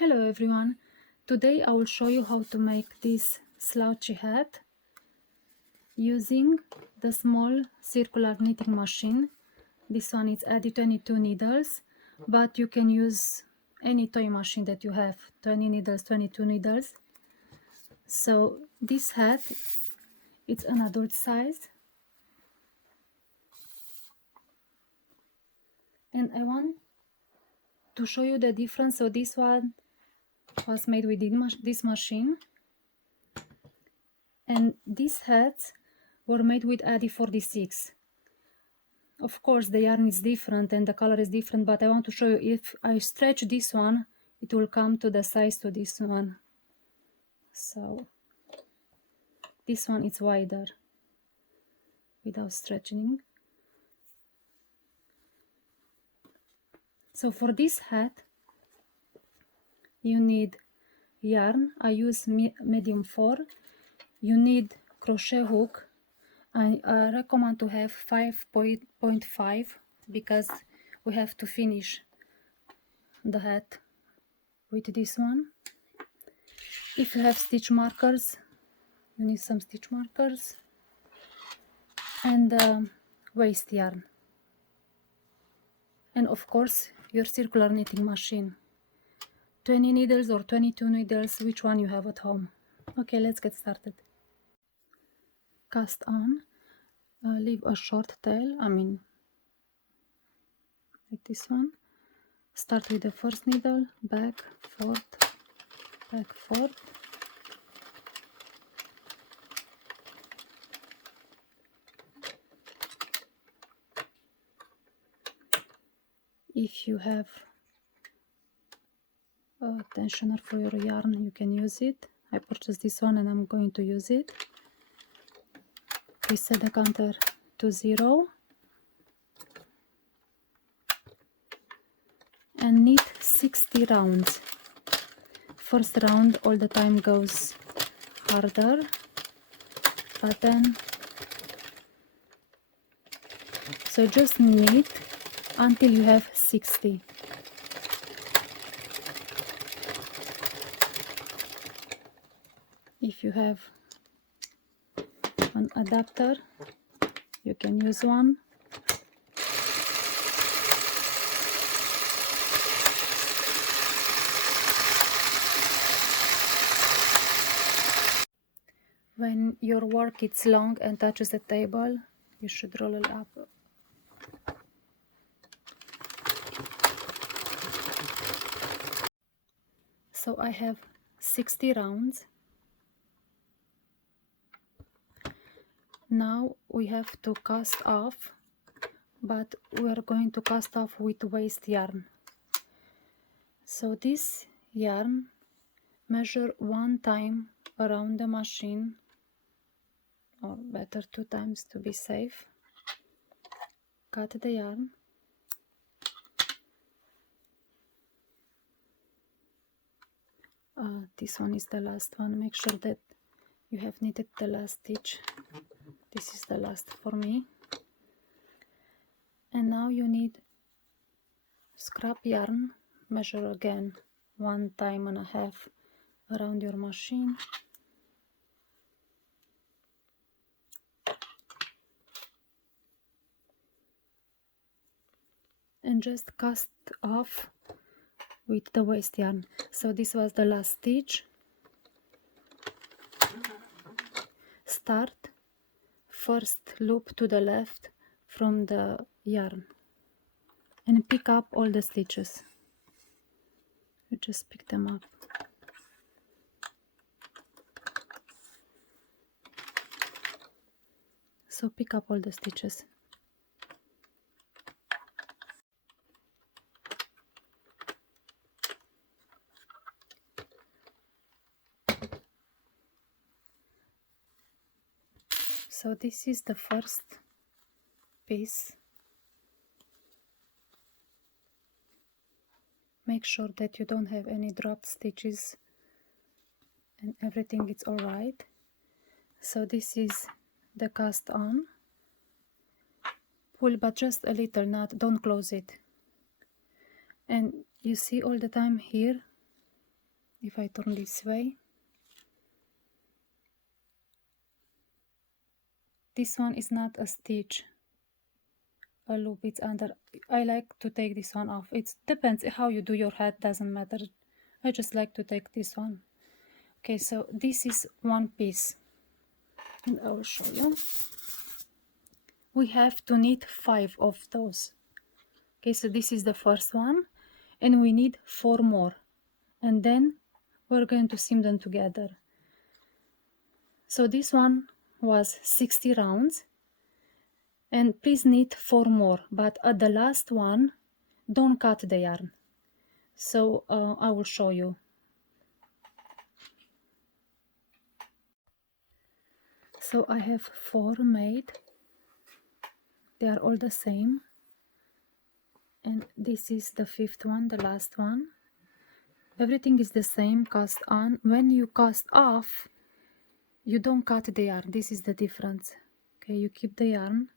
Hello everyone, today I will show you how to make this slouchy hat using the small circular knitting machine. This one is Addi 22 needles, but you can use any toy machine that you have, 20 needles, 22 needles. So this hat, it's an adult size, and I want to show you the difference. So this one was made with this machine, and these hats were made with Addi 46. Of course the yarn is different and the color is different, but I want to show you if I stretch this one, it will come to the size to this one. So this one is wider without stretching. So for this hat you need yarn. I use medium 4. You need crochet hook. I recommend to have 5.5 because we have to finish the hat with this one. If you have stitch markers, you need some stitch markers, and waste yarn, and of course your circular knitting machine, 20 needles or 22 needles, which one you have at home. Okay, let's get started. Cast on, leave a short tail, like this one. Start with the first needle, back, forth, back, forth. If you have a tensioner for your yarn, you can use it. I purchased this one and I'm going to use it. We set the counter to 0 and knit 60 rounds. First round all the time goes harder, but then so just knit until you have 60. If you have an adapter, you can use one. When your work is long and touches the table, you should roll it up. So I have 60 rounds. Now we have to cast off, but we are going to cast off with waste yarn. So this yarn, measure 1 time around the machine, or better 2 times to be safe. Cut the yarn. This one is the last one. Make sure that you have knitted the last stitch. This is the last for me. And now you need scrap yarn. Measure again 1.5 times around your machine. And just cast off with the waste yarn. So this was the last stitch. Start first loop to the left from the yarn and pick up all the stitches. You just pick them up. So pick up all the stitches. So this is the first piece. Make sure that you don't have any dropped stitches and everything is alright. So this is the cast on. Pull, but just a little, don't close it. And you see all the time here If I turn this way, this one is not a stitch, a loop, it's under. I like to take this one off. It depends how you do your hat, doesn't matter. I just like to take this one. Okay, so this is one piece, and I will show you. We have to knit 5 of those. Okay, so this is the first one, and we need 4 more, and then we're going to seam them together. So this one was 60 rounds, and please knit 4 more, but at the last one don't cut the yarn. So I will show you. So I have 4 made, they are all the same, and this is the 5th one, the last one. Everything is the same, cast on. When you cast off, you don't cut the yarn. This is the difference. Okay, you keep the yarn,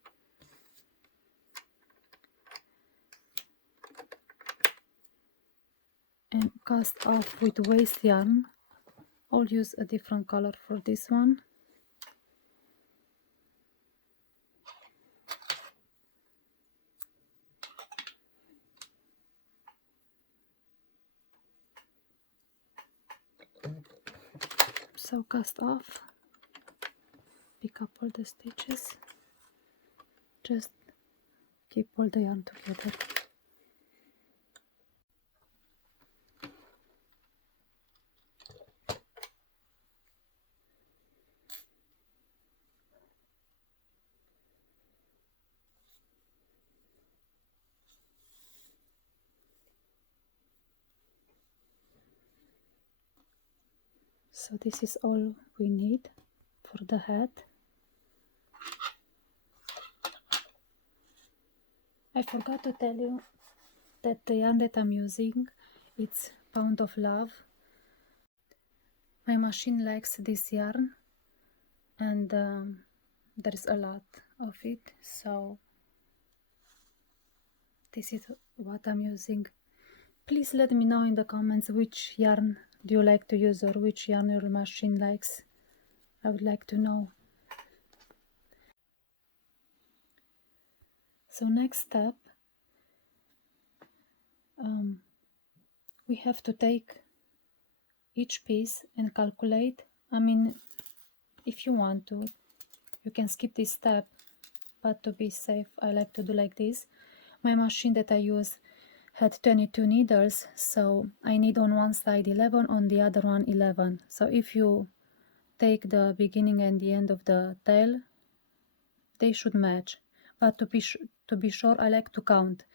and cast off with waste yarn. I'll use a different color for this one. So cast off, pick up all the stitches, just keep all the yarn together. So this is all we need for the hat. I forgot to tell you that the yarn that I'm using, it's Pound of Love. My machine likes this yarn, and there's a lot of it, so this is what I'm using. Please let me know in the comments which yarn do you like to use, or which yarn your machine likes. I would like to know. So next step, we have to take each piece and calculate. I mean, if you want to, you can skip this step, but to be safe, I like to do like this. My machine that I use had 22 needles, so I need on one side 11, on the other one 11. So if you take the beginning and the end of the tail, they should match. But to be sure, I like to count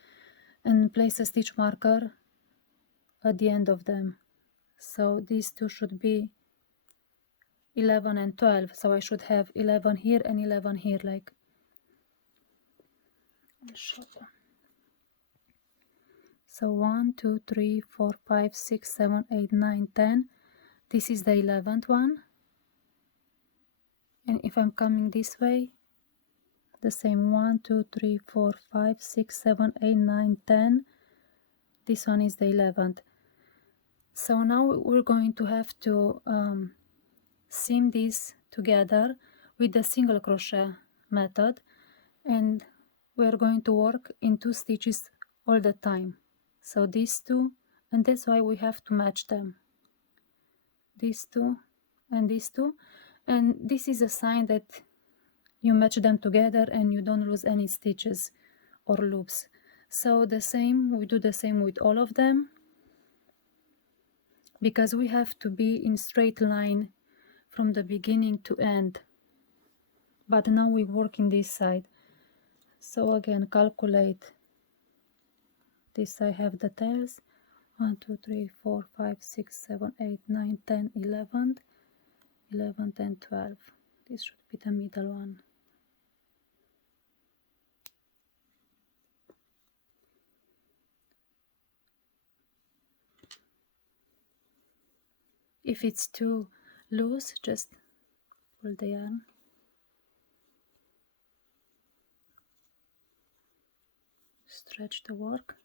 and place a stitch marker at the end of them. So these two should be 11 and 12. So I should have 11 here and 11 here, like. I'll show you. So 1, 2, 3, 4, 5, 6, 7, 8, 9, 10. This is the 11th one. And if I'm coming this way, the same 1, 2, 3, 4, 5, 6, 7, 8, 9, 10. This one is the 11th. So now we're going to have to seam this together with the single crochet method, and we're going to work in 2 stitches all the time. So these two, and that's why we have to match them. These two and these two, and this is a sign that you match them together and you don't lose any stitches or loops. So the same, we do the same with all of them, because we have to be in straight line from the beginning to end. But now we work in this side. So again, calculate. This I have the tails. 1, 2, 3, 4, 5, 6, 7, 8, 9, 10, 11, 11, 10, 12. This should be the middle one. If it's too loose, just pull the yarn. Stretch the work.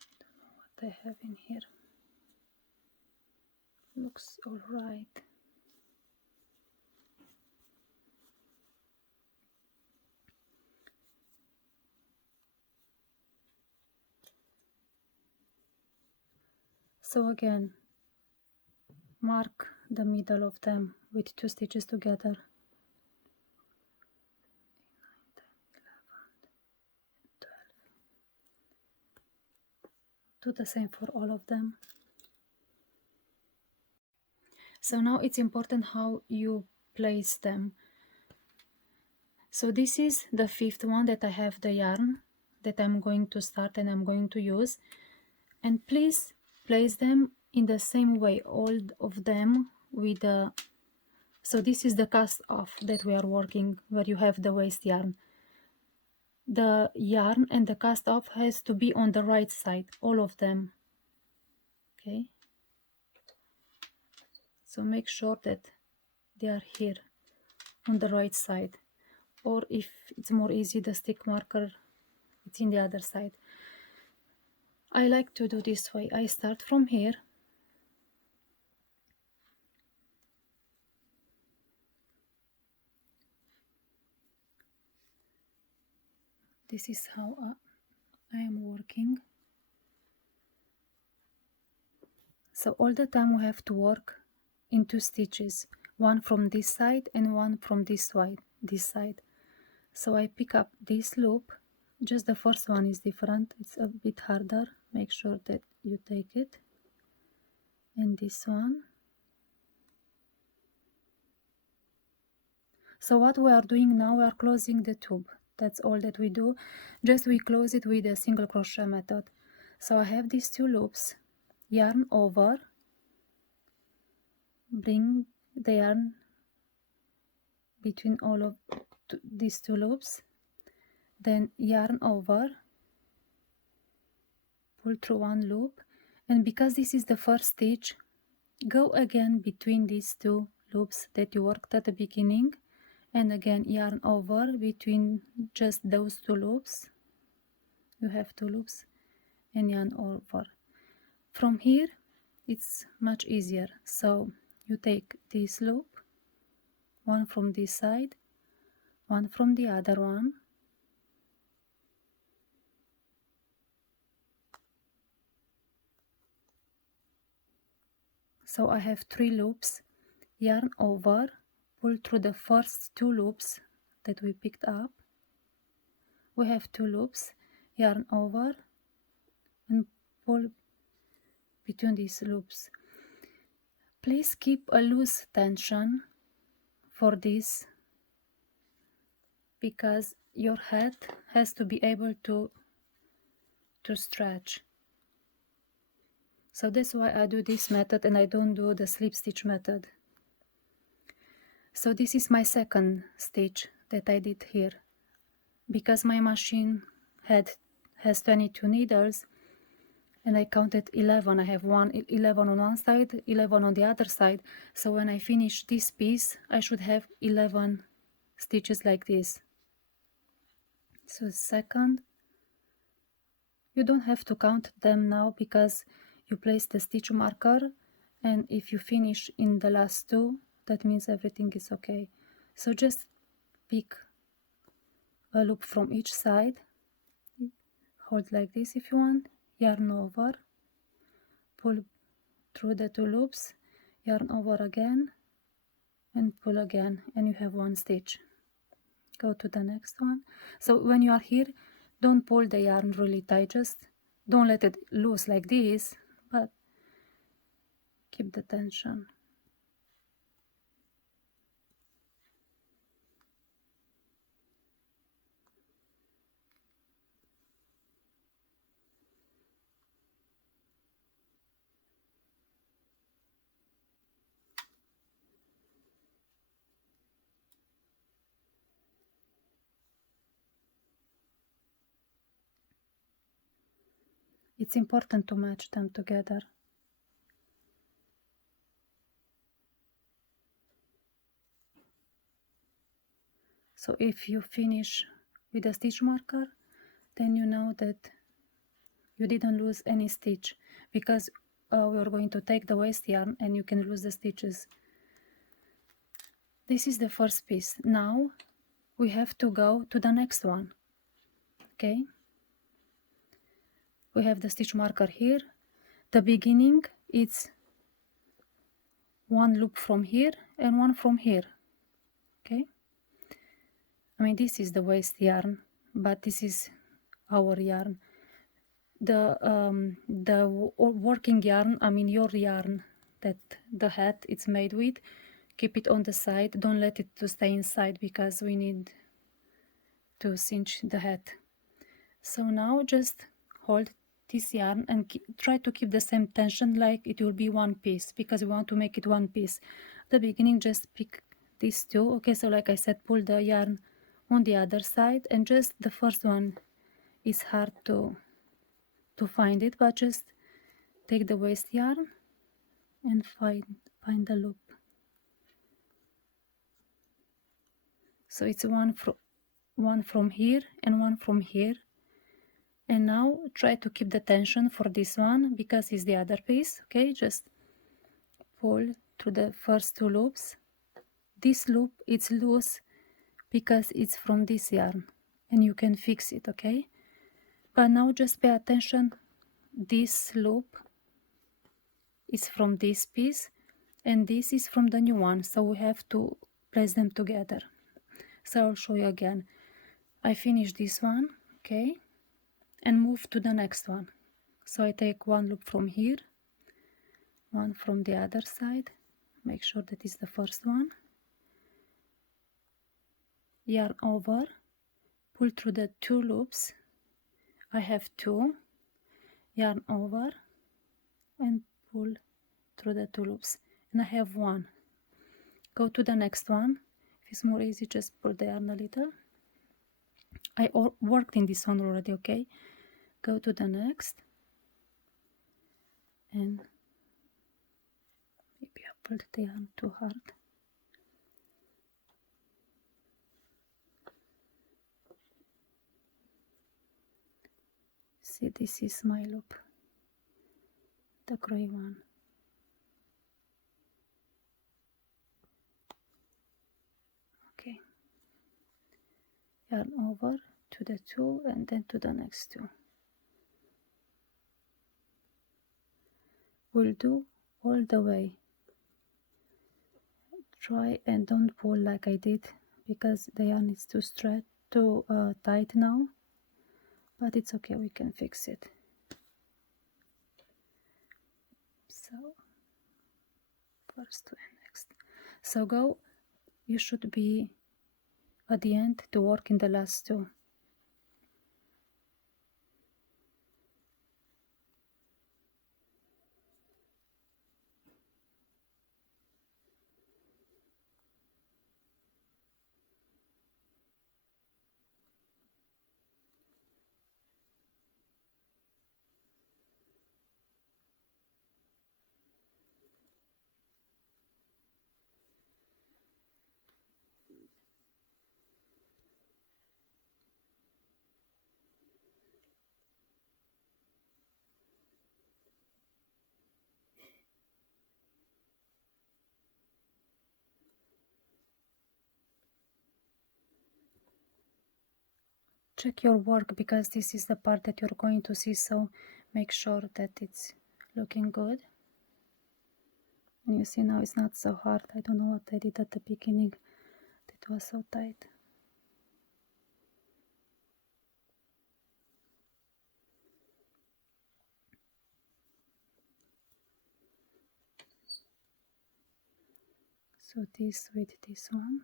I don't know what I have in here. looks all right. So again, mark the middle of them with 2 stitches together. 12. Do the same for all of them. So now it's important how you place them. So this is the 5th one that I have the yarn that I'm going to start and I'm going to use. And please place them in the same way, all of them with the... So this is the cast off that we are working, where you have the waste yarn. The yarn and the cast off has to be on the right side, all of them. Okay? So make sure that they are here on the right side. Or if it's more easy, the stick marker, it's in the other side. I like to do this way. I start from here. This is how I am working. So all the time we have to work in 2 stitches, one from this side and one from this side. So I pick up this loop, just the first one is different, it's a bit harder, make sure that you take it, and this one. So what we are doing now, we are closing the tube. That's all that we do, just we close it with a single crochet method. So I have these 2 loops, yarn over, bring the yarn between all of these 2 loops, then yarn over, pull through 1 loop, and because this is the first stitch, go again between these 2 loops that you worked at the beginning, and again yarn over between just those 2 loops. You have 2 loops, and yarn over. From here it's much easier, so you take this loop, one from this side, one from the other one, so I have 3 loops, yarn over, pull through the first 2 loops that we picked up, we have 2 loops, yarn over, and pull between these loops. Please keep a loose tension for this, because your head has to be able to stretch. So that's why I do this method and I don't do the slip stitch method. So this is my second stitch that I did here. Because my machine has 22 needles and I counted 11. I have 11 on one side, 11 on the other side. So when I finish this piece, I should have 11 stitches like this. So second, you don't have to count them now because you place the stitch marker, and if you finish in the last 2, that means everything is okay. So just pick a loop from each side, hold like this if you want, yarn over, pull through the 2 loops, yarn over again, and pull again, and you have 1 stitch. Go to the next one. So when you are here, don't pull the yarn really tight, just don't let it loose like this, but keep the tension. It's important to match them together. So if you finish with a stitch marker, then you know that you didn't lose any stitch, because we are going to take the waste yarn and you can lose the stitches. This is the first piece. Now we have to go to the next one. Okay, we have the stitch marker here. The beginning, it's one loop from here and one from here. Okay, I mean, this is the waste yarn, but this is our yarn. The working yarn, I mean your yarn that the hat is made with, keep it on the side. Don't let it to stay inside because we need to cinch the hat. So now just hold this yarn and try to keep the same tension like it will be one piece, because we want to make it one piece. At the beginning, just pick these two. Okay, so like I said, pull the yarn on the other side, and just the first one is hard to find it, but just take the waste yarn and find the loop. So it's one from here and one from here. And now try to keep the tension for this one because it's the other piece. Okay, just pull through the first two loops. This loop, it's loose because it's from this yarn and you can fix it. Okay, but now just pay attention. This loop is from this piece and this is from the new one, so we have to place them together. So I'll show you again. I finish this one, okay, and move to the next one. So I take one loop from here, one from the other side, make sure that is the first one, yarn over, pull through the two loops. I have two, yarn over and pull through the two loops, and I have one. Go to the next one. If it's more easy, just pull the yarn a little. I worked in this one already. Okay, go to the next, and maybe I pulled the yarn too hard. See, this is my loop, the gray one. Okay, yarn over to the two and then to the next two. We'll do all the way. Try and don't pull like I did because the yarn is too tight now, but it's okay, we can fix it. So first and next. So go, you should be at the end to work in the last two. Check your work because this is the part that you're going to see, so make sure that it's looking good. And you see now it's not so hard. I don't know what I did at the beginning that was so tight. So this with this one.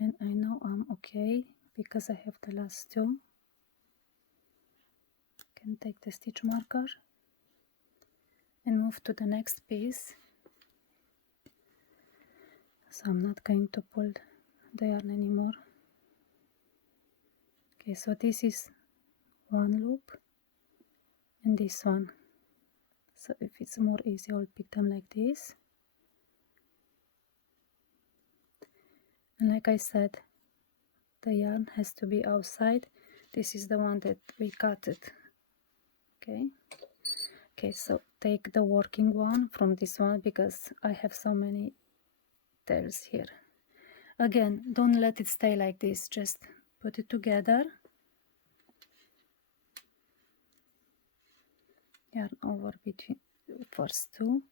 And I know I'm okay because I have the last two. Can take the stitch marker and move to the next piece. So I'm not going to pull the yarn anymore. Okay, so this is one loop and this one. So if it's more easy, I'll pick them like this. And like I said, the yarn has to be outside This is the one that we cut it. Okay, so take the working one from this one because I have so many tails here. Again, don't let it stay like this, just put it together, yarn over between first two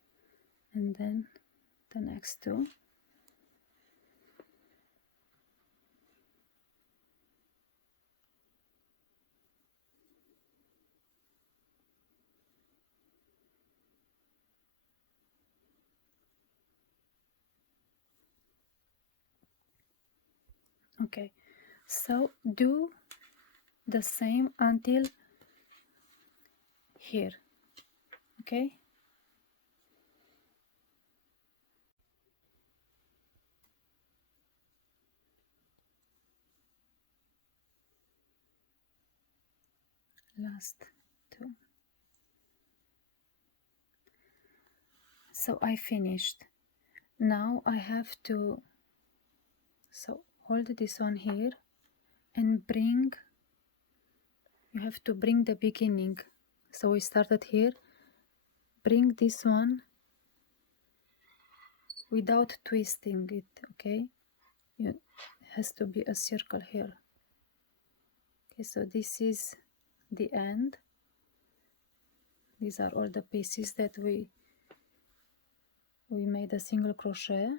and then the next two. Okay, so do the same until here. Okay, last two. So I finished. Now I have to, so hold this one here and bring, you have to bring the beginning. So we started here, bring this one without twisting it, okay? It has to be a circle here. Okay, so this is the end. These are all the pieces that we made a single crochet,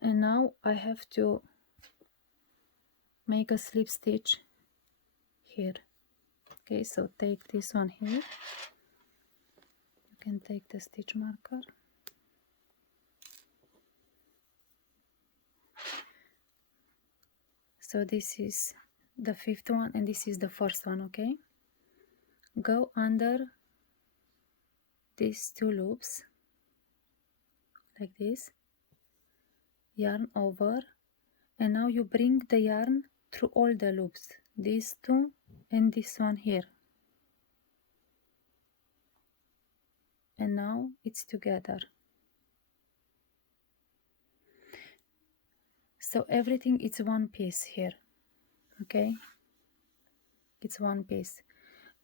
and now I have to make a slip stitch here. Okay, so take this one here, you can take the stitch marker, so this is the fifth one and this is the first one. Okay, go under these two loops like this, yarn over, and now you bring the yarn through all the loops, these two and this one here, and now it's together. So everything is one piece here. Okay, it's one piece.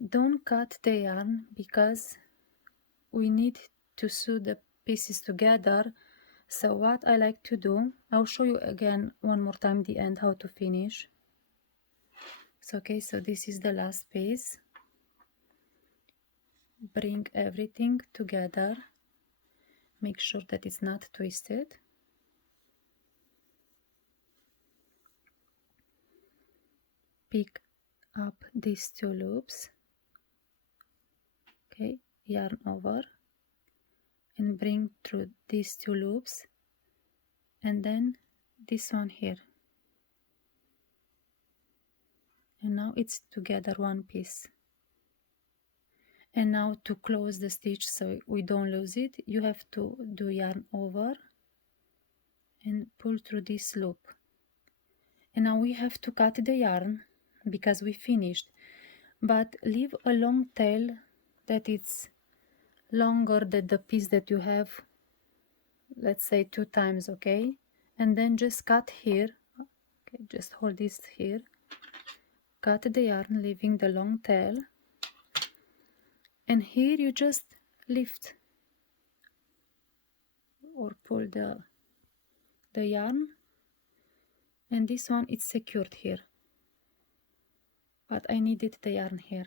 Don't cut the yarn because we need to sew the pieces together. So what I like to do, I'll show you again one more time the end, how to finish. So okay, so this is the last piece. Bring everything together, make sure that it's not twisted. Pick up these two loops, okay, yarn over and bring through these two loops, and then this one here, and now it's together one piece. And now to close the stitch so we don't lose it, you have to do yarn over and pull through this loop. And now we have to cut the yarn because we finished, but leave a long tail that it's longer than the piece that you have, let's say 2 times, okay? And then just cut here, okay, just hold this here, cut the yarn leaving the long tail, and here you just lift or pull the yarn, and this one is secured here, but I needed the yarn here.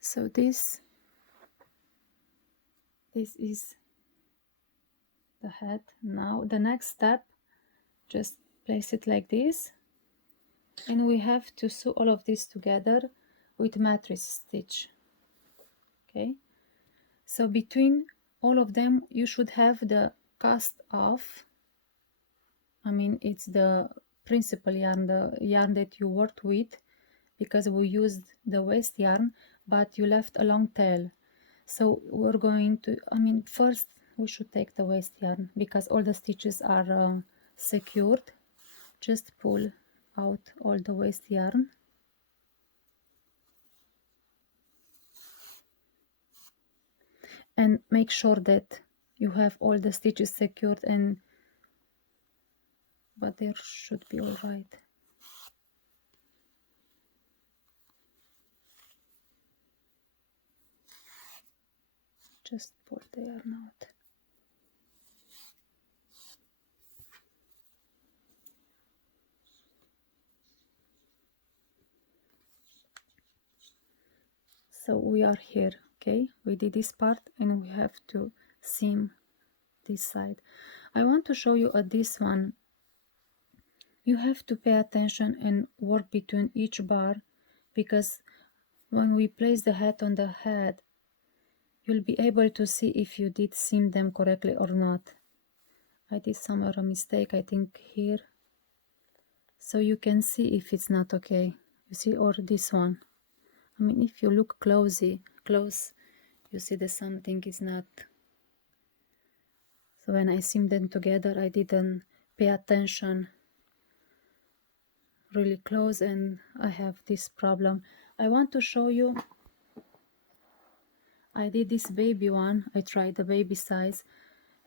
So this is the head. Now the next step, just place it like this, and we have to sew all of this together with mattress stitch. Okay, so between all of them you should have the cast off, I mean it's the principal yarn, the yarn that you worked with, because we used the waist yarn but you left a long tail. So we're going to, I mean, first we should take the waist yarn because all the stitches are secured. Just pull out all the waist yarn, and make sure that you have all the stitches secured, and but there should be all right. just pull the yarn out. So we are here, okay? We did this part and we have to seam this side. I want to show you this one. You have to pay attention and work between each bar, because when we place the hat on the head, you'll be able to see if you did seam them correctly or not. I did somewhere a mistake, I think here. So you can see if it's not okay. You see, or this one. I mean, if you look close, you see that something is not. So when I seam them together, I didn't pay attention really close and I have this problem. I want to show you, I did this baby one, I tried the baby size,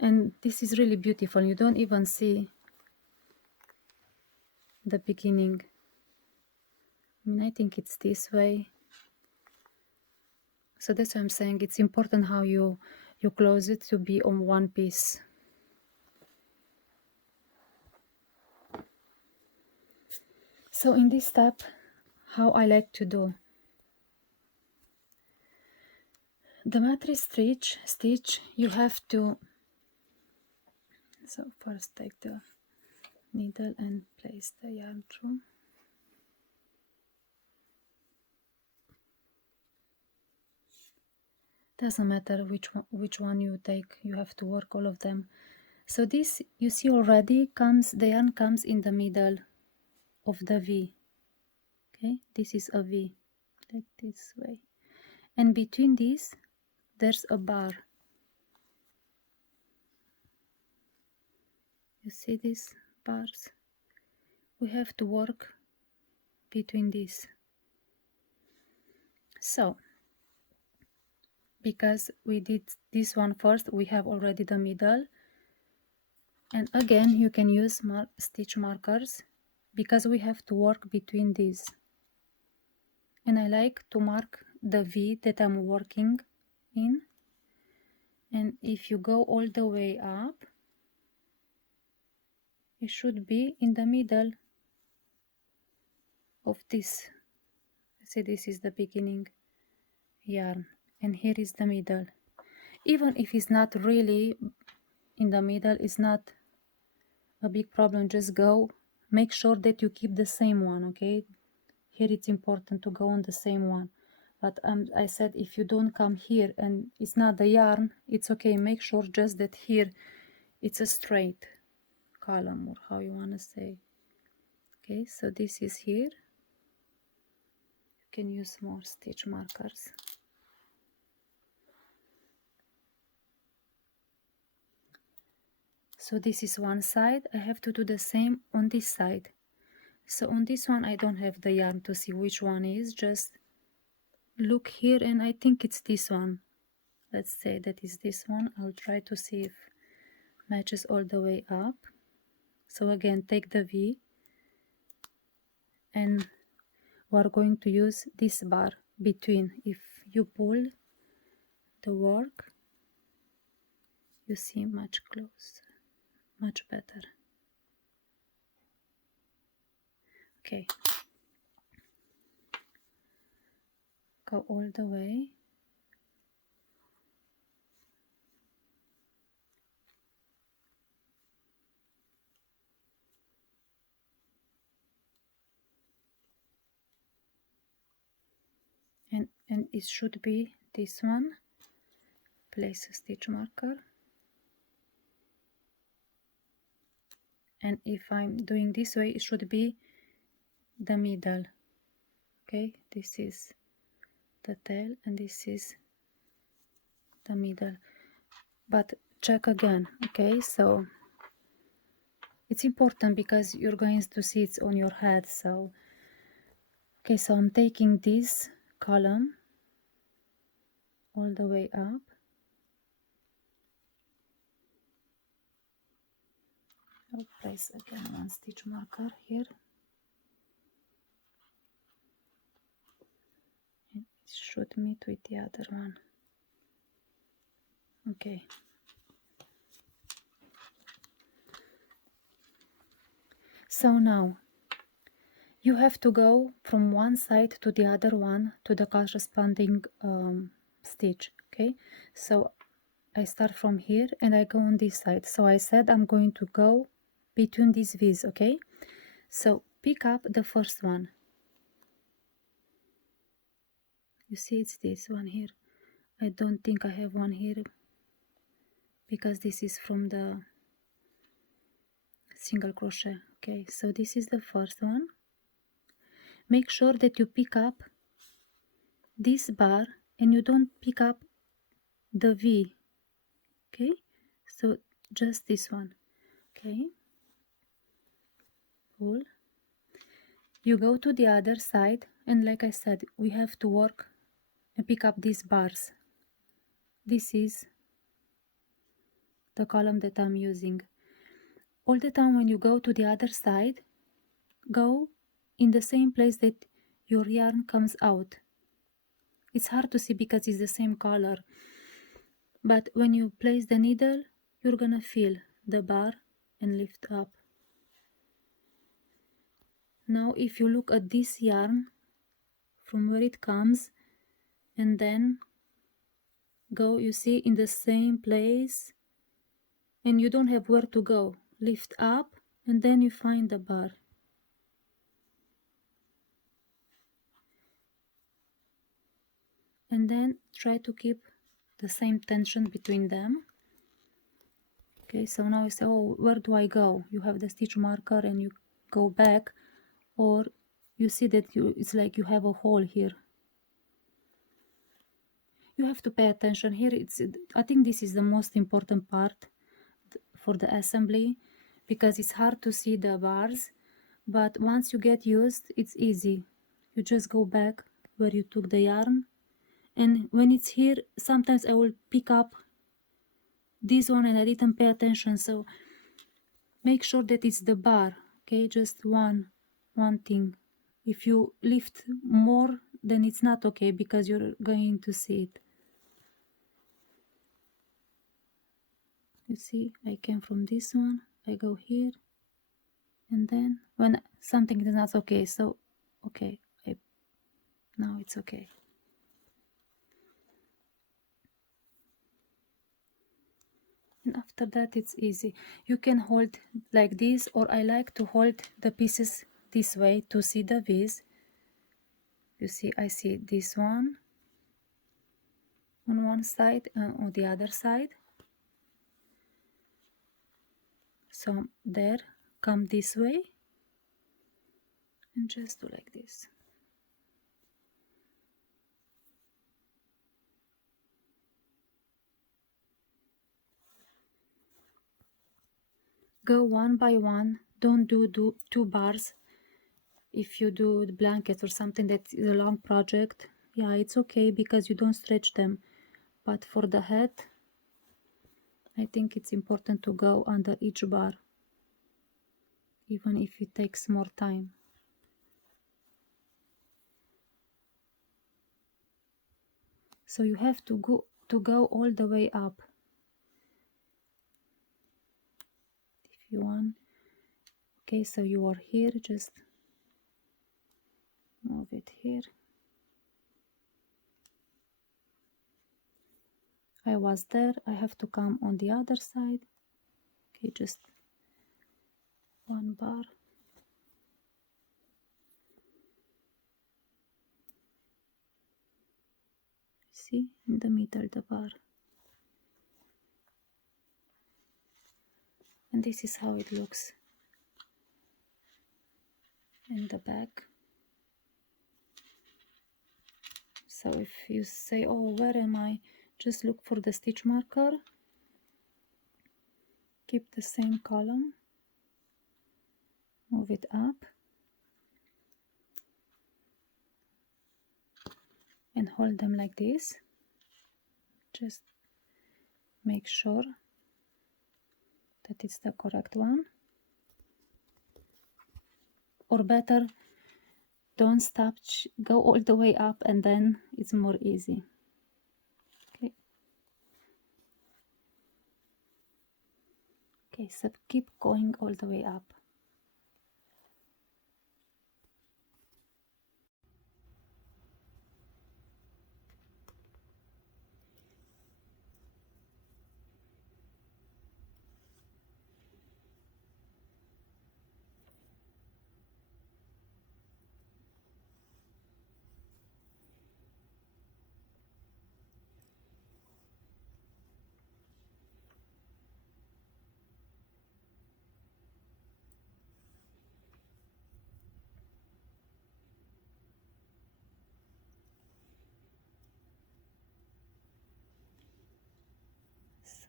and this is really beautiful. You don't even see the beginning. I mean, I think it's this way. So that's why I'm saying it's important how you close it to be on one piece. So in this step, how I like to do the mattress stitch, you have to, so first take the needle and place the yarn through. Doesn't matter which one you take, you have to work all of them. So this, you see already, the yarn comes in the middle of the V. Okay, this is a V, like this way. And between these, there's a bar. You see these bars? We have to work between these. So, because we did this one first, we have already the middle. And again, you can use stitch markers, because we have to work between these. And I like to mark the V that I'm working in. And if you go all the way up, it should be in the middle of this. See, this is the beginning yarn, and here is the middle. Even if it's not really in the middle, it's not a big problem. Just go, make sure that you keep the same one, okay? Here it's important to go on the same one. But I said if you don't come here and it's not the yarn, it's okay. Make sure just that here it's a straight column, or how you want to say. Okay, so this is here. You can use more stitch markers. So this is one side. I have to do the same on this side. So on this one I don't have the yarn to see which one is. Just look here, and I think it's this one. Let's say that is this one. I'll try to see if matches all the way up. So again, take the V, and we're going to use this bar between. If you pull the work, you see much closer, much better. Okay, go all the way. And it should be this one. Place a stitch marker, and if I'm doing this way, it should be the middle. Okay, this is the tail and this is the middle, but check again. Okay, so it's important because you're going to see it's on your head. So okay, so I'm taking this column all the way up. I'll place again one stitch marker here, and it should meet with the other one. Okay. So now you have to go from one side to the other one to the corresponding stitch. Okay, so I start from here and I go on this side. So I said I'm going to go between these V's. Okay, so pick up the first one. You see, it's this one here. I don't think I have one here because this is from the single crochet. Okay, so this is the first one. Make sure that you pick up this bar and you don't pick up the V. Okay, so just this one. Okay, cool. You go to the other side, and like I said, we have to work and pick up these bars. This is the column that I'm using. All the time when you go to the other side, go in the same place that your yarn comes out. It's hard to see because it's the same color, but when you place the needle, you're gonna feel the bar and lift up. Now if you look at this yarn from where it comes and then go, you see, in the same place, and you don't have where to go. Lift up and then you find the bar. And then try to keep the same tension between them. Okay, so now you say, oh, where do I go? You have the stitch marker and you go back, or you see that it's like you have a hole here. You have to pay attention here. I think this is the most important part for the assembly because it's hard to see the bars, but once you get used, it's easy. You just go back where you took the yarn, and when it's here, sometimes I will pick up this one and I didn't pay attention, so make sure that it's the bar. Okay, just one thing. If you lift more, then it's not okay because you're going to see it. You see, I came from this one, I go here, and then when something is not okay, so okay, now it's okay. And after that it's easy. You can hold like this, or I like to hold the pieces this way to see the V's. You see, I see this one on one side and on the other side. So there, come this way and just do like this. Go one by one, don't do 2 bars. If you do the blankets or something that is a long project, yeah, it's okay because you don't stretch them. But for the head, I think it's important to go under each bar, even if it takes more time. So you have to go all the way up. If you want. Okay, so you are here, just move it here. I was there, I have to come on the other side. Okay, just 1 bar. See, in the middle the bar. And this is how it looks in the back. So if you say, oh, where am I? Just look for the stitch marker. Keep the same column. Move it up. And hold them like this. Just make sure that it's the correct one. Or better, don't stop, go all the way up and then it's more easy. Okay. Okay, so keep going all the way up.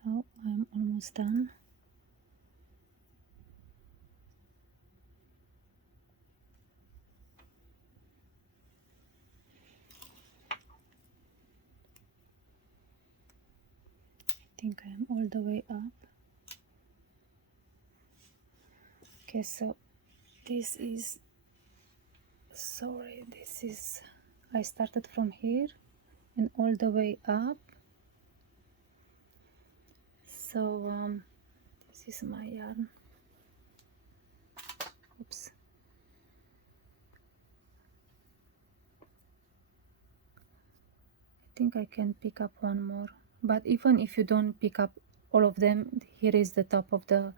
So I'm almost done. I think I am all the way up. Okay, so this is, sorry, this is, I started from here and all the way up. So this is my yarn. Oops. I think I can pick up one more, but even if you don't pick up all of them, here is the top of the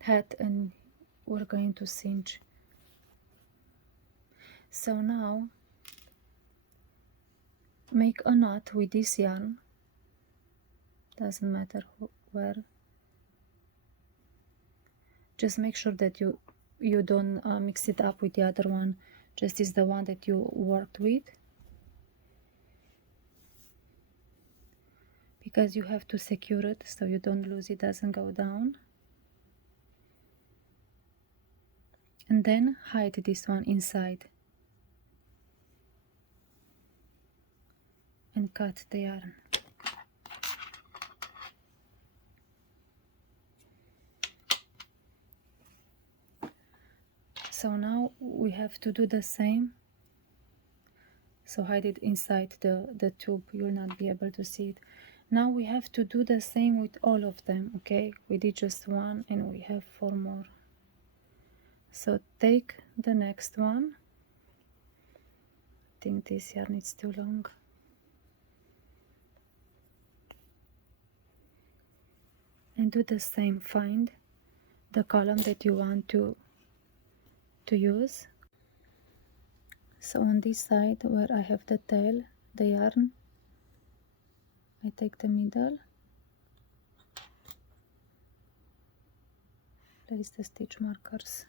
hat, and we're going to cinch. So now make a knot with this yarn, doesn't matter where. Just make sure that you don't mix it up with the other one, just is the one that you worked with, because you have to secure it so you don't lose it, doesn't go down. And then hide this one inside and cut the yarn. So now we have to do the same. So hide it inside the tube, you'll not be able to see it. Now we have to do the same with all of them, okay? We did just one and we have 4 more. So take the next one. I think this yarn is too long. And do the same, find the column that you want to use. So on this side where I have the tail, the yarn, I take the middle, place the stitch markers.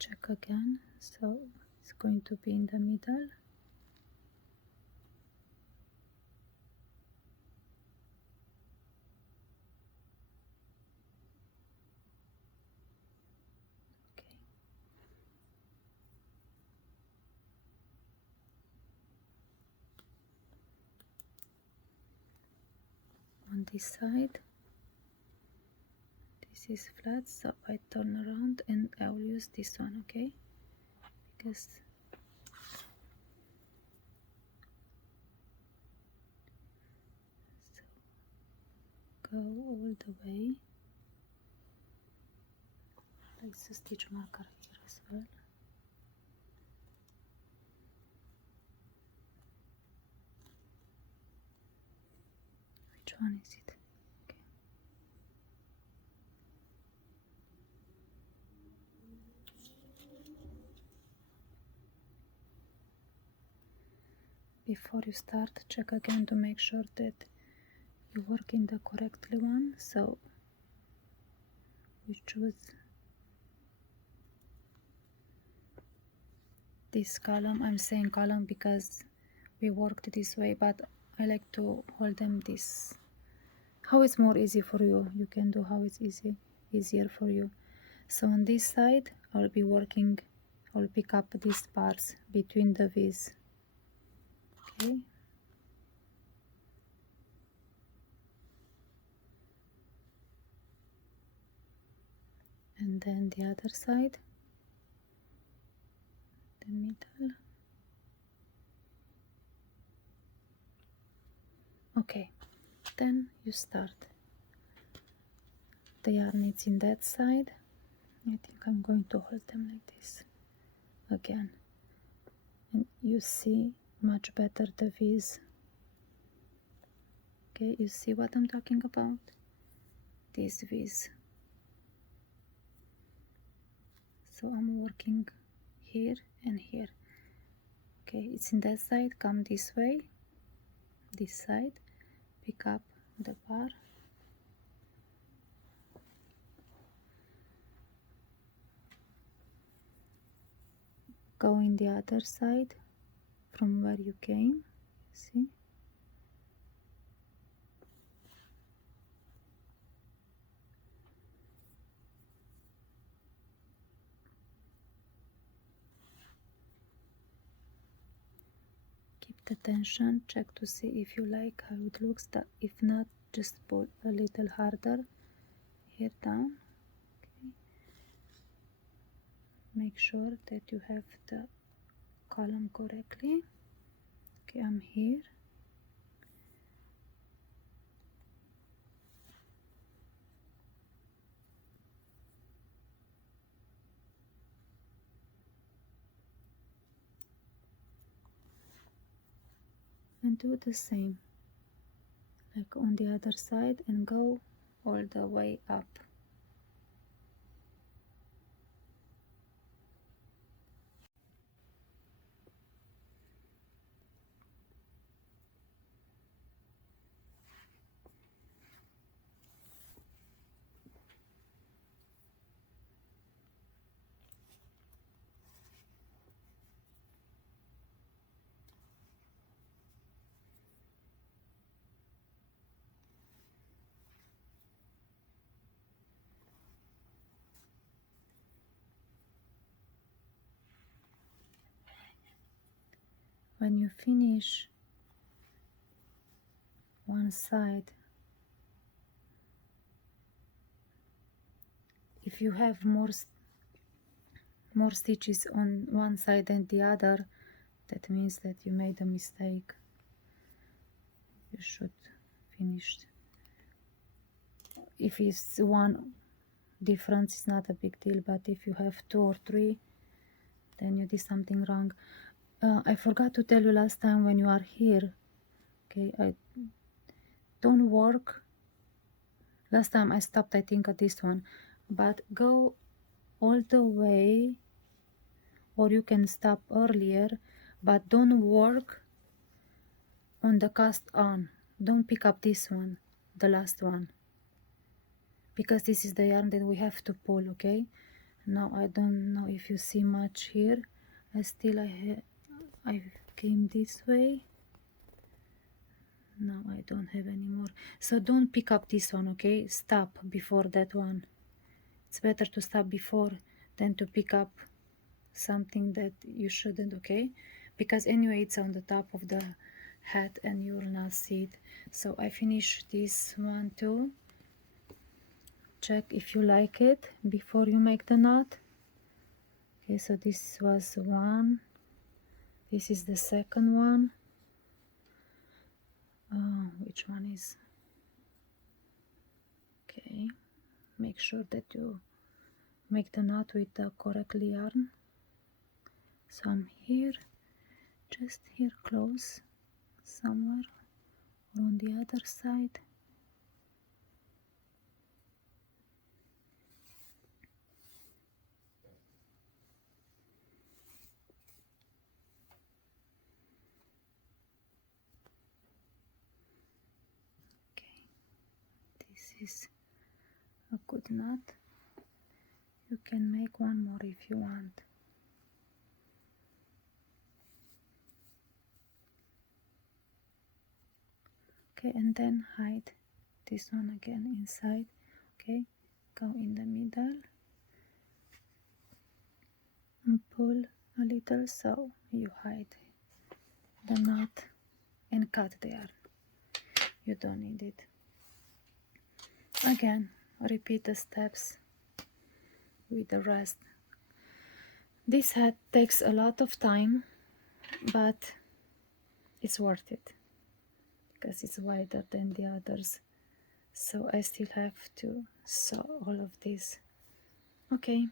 Check again, so it's going to be in the middle. Okay. On this side, this is flat, so I turn around and I will use this one, okay? Because so go all the way. Place a stitch marker here as well. Which one is it? Okay. Before you start, check again to make sure that you work in the correctly one. So we choose this column. I'm saying column because we worked this way, but I like to hold them this. How it's more easy for you, you can do how it's easier for you. So on this side, I'll be working, I'll pick up these parts between the V's. Okay. and then the other side, the middle. Okay, then you start. The yarn is in that side. I think I'm going to hold them like this again, and you see much better the V's. Okay, you see what I'm talking about? These V's. So I'm working here and here. Okay, it's in that side, come this way, this side, pick up the bar, go in the other side from where you came, see? Keep the tension, check to see if you like how it looks. If not, just pull a little harder here down. Okay. Make sure that you have the column correctly. Okay, I'm here. And do the same like on the other side and go all the way up. When you finish one side, if you have more stitches on one side than the other, that means that you made a mistake. You should finish. If it's one difference, it's not a big deal, but if you have 2 or 3, then you did something wrong. I forgot to tell you last time when you are here, okay, don't work. Last time I stopped, I think, at this one, but go all the way, or you can stop earlier, but don't work on the cast on. Don't pick up this one, the last one, because this is the yarn that we have to pull. Okay, now I don't know if you see much here. I came this way. Now I don't have any more, so don't pick up this one. Okay, stop before that one. It's better to stop before than to pick up something that you shouldn't. Okay, because anyway it's on the top of the hat and you will not see it. So I finished this one too. Check if you like it before you make the knot. Okay, so this was one, this is the second one. Which one is? Okay, make sure that you make the knot with the correct yarn. So I'm here, just here close somewhere, or on the other side. Is a good knot. You can make one more if you want. Okay, and then hide this one again inside. Okay, go in the middle and pull a little so you hide the knot and cut the yarn. You don't need it. Again, repeat the steps with the rest. This hat takes a lot of time, but it's worth it because it's wider than the others. So I still have to sew all of this. Okay.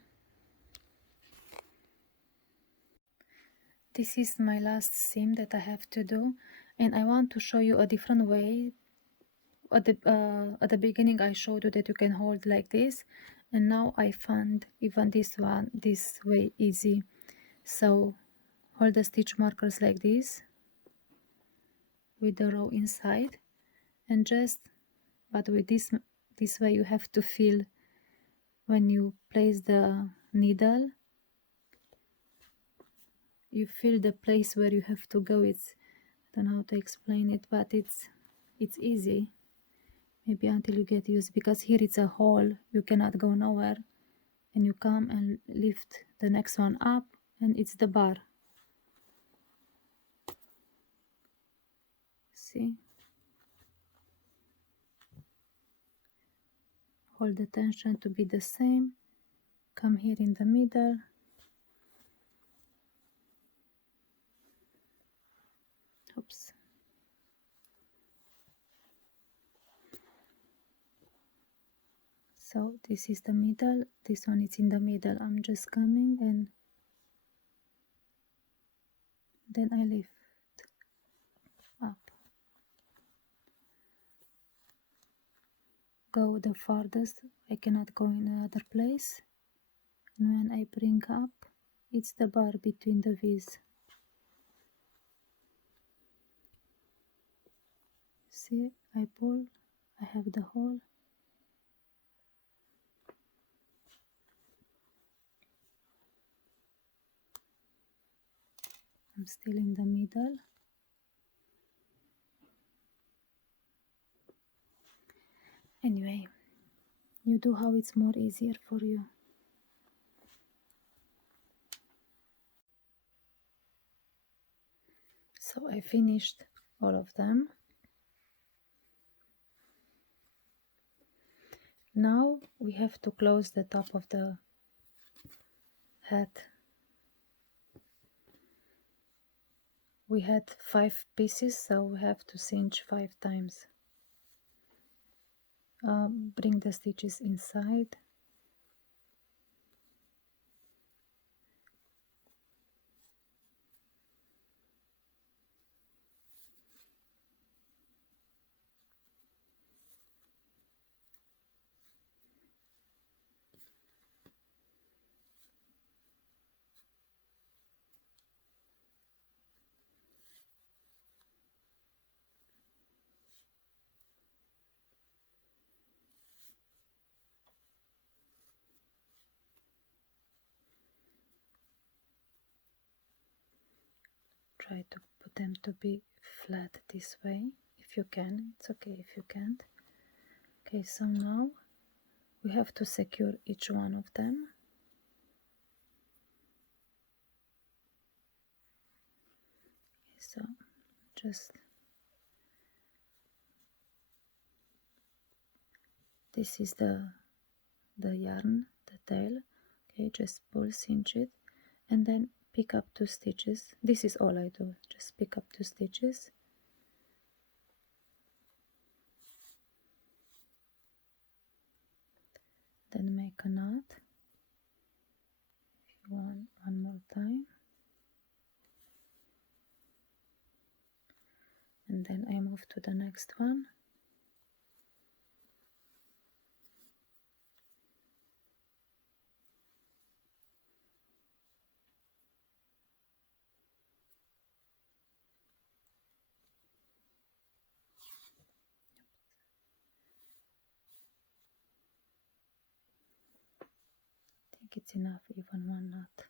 This is my last seam that I have to do, and I want to show you a different way. At the beginning I showed you that you can hold like this, and now I found even this way easy. So hold the stitch markers like this with the row inside, and but with this way you have to feel when you place the needle, you feel the place where you have to go. I don't know how to explain it, but it's easy, maybe until you get used, because here it's a hole, you cannot go nowhere, and you come and lift the next one up and it's the bar. See, hold the tension to be the same, come here in the middle, oops, so this is the middle, this one is in the middle. I'm just coming and then I lift up, go the farthest, I cannot go in another place, and when I bring up, it's the bar between the V's. See, I pull, I have the hole, I'm still in the middle. Anyway, you do how it's more easier for you. So I finished all of them. Now we have to close the top of the hat. We had 5 pieces, so we have to cinch 5 times. Bring the stitches inside. Try to put them to be flat this way if you can. It's okay if you can't. Okay, so now we have to secure each one of them. So just this is the yarn, the tail. Okay, just pull, cinch it, and then pick up 2 stitches. This is all I do, just pick up 2 stitches, then make a knot if you want one more time, and then I move to the next one. I think it's enough, even one knot.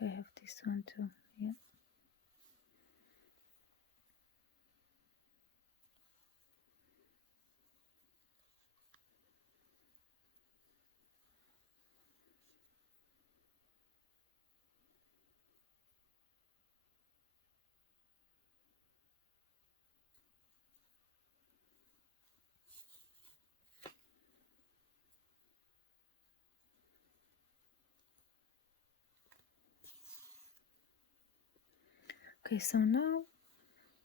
I have this one too. Yeah. Okay, so now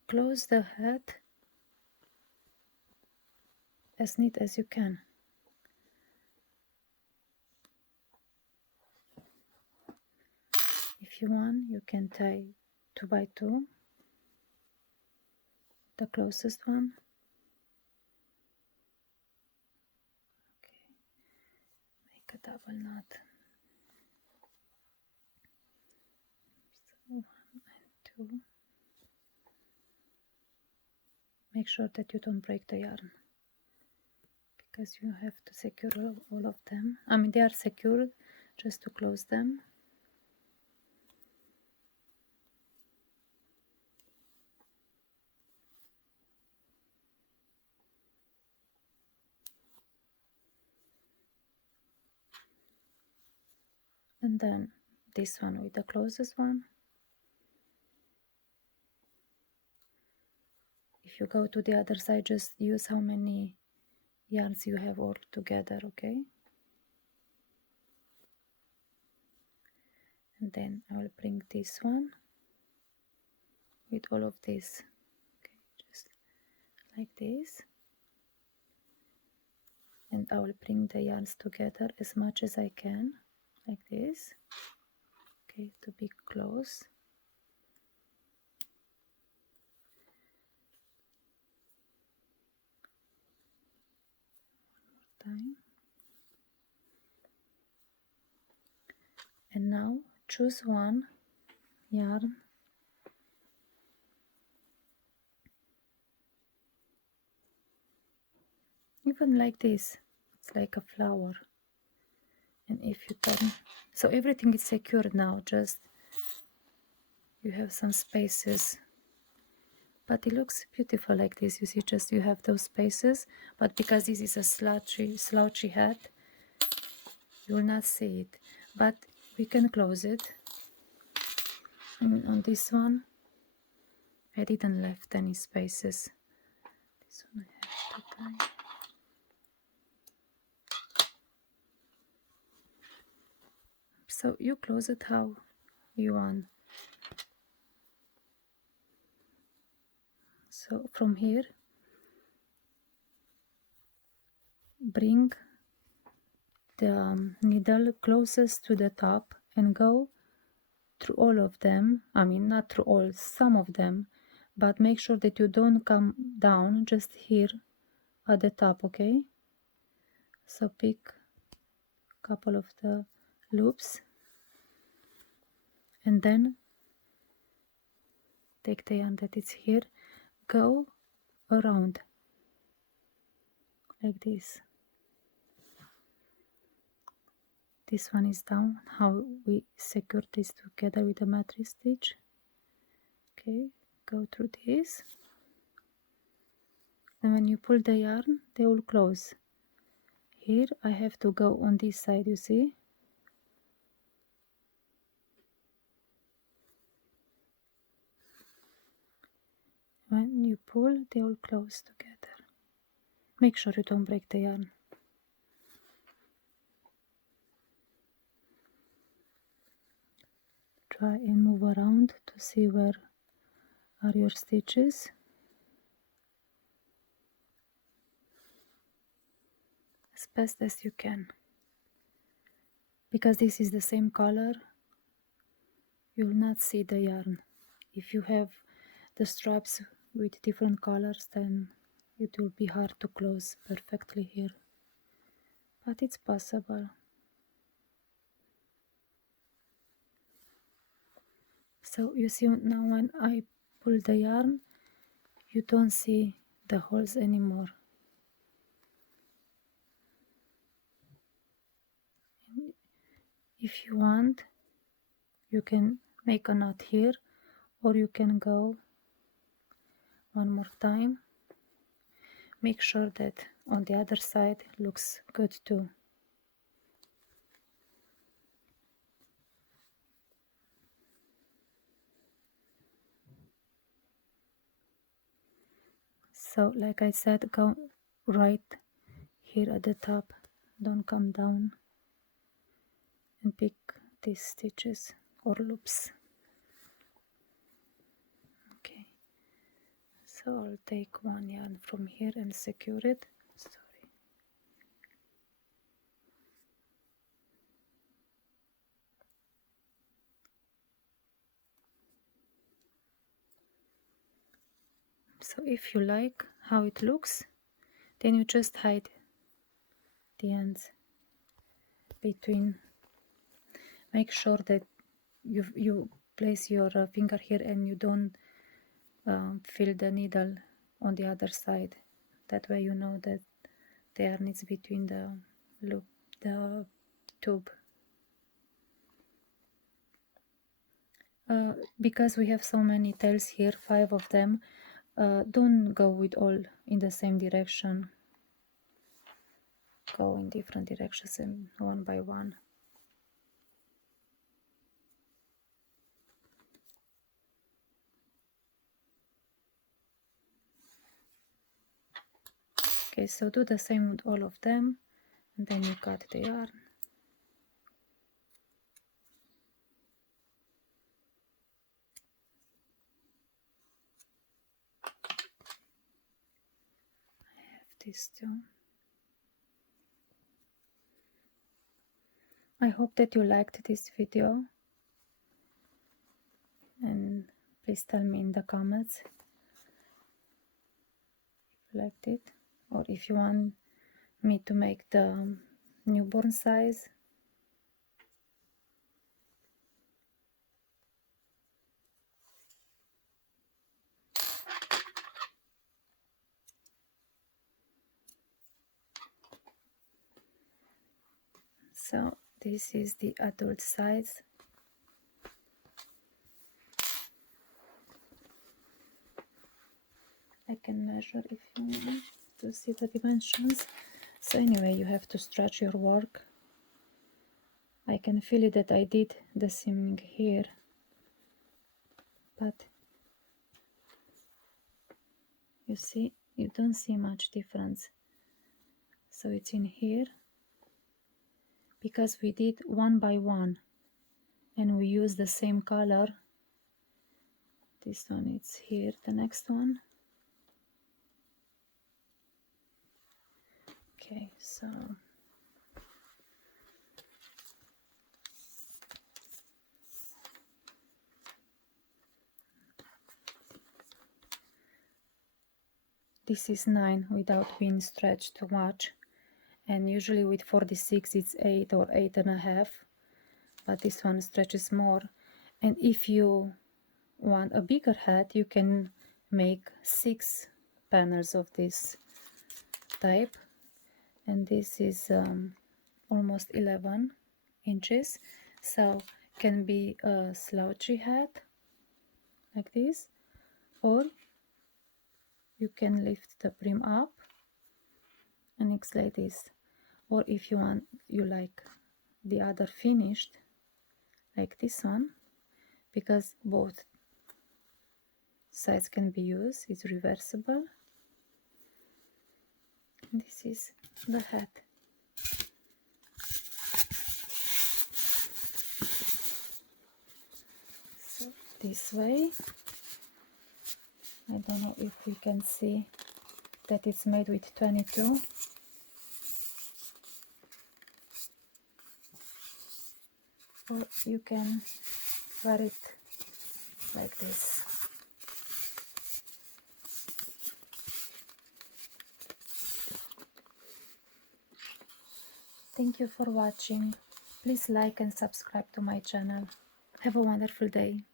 close the head as neat as you can. If you want, you can tie 2 by 2, the closest one. Okay, make a double knot. So 1 and 2. Make sure that you don't break the yarn, because you have to secure all of them. I mean, they are secured, just to close them. And then this one with the closest one. If you go to the other side, just use how many yarns you have all together, okay? And then I will bring this one with all of this, okay, just like this. And I will bring the yarns together as much as I can, like this, okay, to be close. One more time. And now choose one yarn even like this. It's like a flower. And if you turn, so everything is secured now, just you have some spaces, but it looks beautiful like this. You see, just you have those spaces, but because this is a slouchy hat, you will not see it, but we can close it. And on this one I didn't left any spaces. This one I have to tie. So you close it how you want. So from here, bring the needle closest to the top and go through all of them. I mean, not through all, some of them, but make sure that you don't come down, just here at the top, okay? So pick a couple of the loops and then take the yarn that is here, go around like this. This one is down, how we secure this together with the mattress stitch. Okay, go through this, and when you pull the yarn, they will close. Here I have to go on this side, you see? When you pull, they will close together. Make sure you don't break the yarn. Try and move around to see where are your stitches. As best as you can. Because this is the same color, you will not see the yarn. If you have the straps with different colors, then it will be hard to close perfectly here. But it's possible. So you see now when I pull the yarn, you don't see the holes anymore. If you want, you can make a knot here, or you can go one more time. Make sure that on the other side looks good too. So like I said, go right here at the top, don't come down, and pick these stitches or loops. Okay, so I'll take one yarn from here and secure it. Sorry. So if you like how it looks, then you just hide the ends between. Make sure that you place your finger here and you don't feel the needle on the other side. That way you know that the yarn is between the loop, the tube. Because we have so many tails here, 5 of them, don't go with all in the same direction. Go in different directions and one by one. Okay, so do the same with all of them, and then you cut the yarn. I have this too. I hope that you liked this video, and please tell me in the comments if you liked it, or if you want me to make the newborn size. So this is the adult size. I can measure if you want to see the dimensions. So anyway, you have to stretch your work. I can feel it that I did the seaming here, but you see, you don't see much difference. So it's in here, because we did one by one and we use the same color. This one is here, the next one. Okay, so this is 9 without being stretched too much, and usually with 46 it's 8 or 8.5, but this one stretches more. And if you want a bigger hat, you can make 6 panels of this type, and this is almost 11 inches, so can be a slouchy hat like this, or you can lift the brim up and it's like this, or if you want, you like the other finished like this one, because both sides can be used, it's reversible. And this is the hat. So this way, I don't know if we can see that it's made with 22. Or you can wear it like this. Thank you for watching. Please like and subscribe to my channel. Have a wonderful day.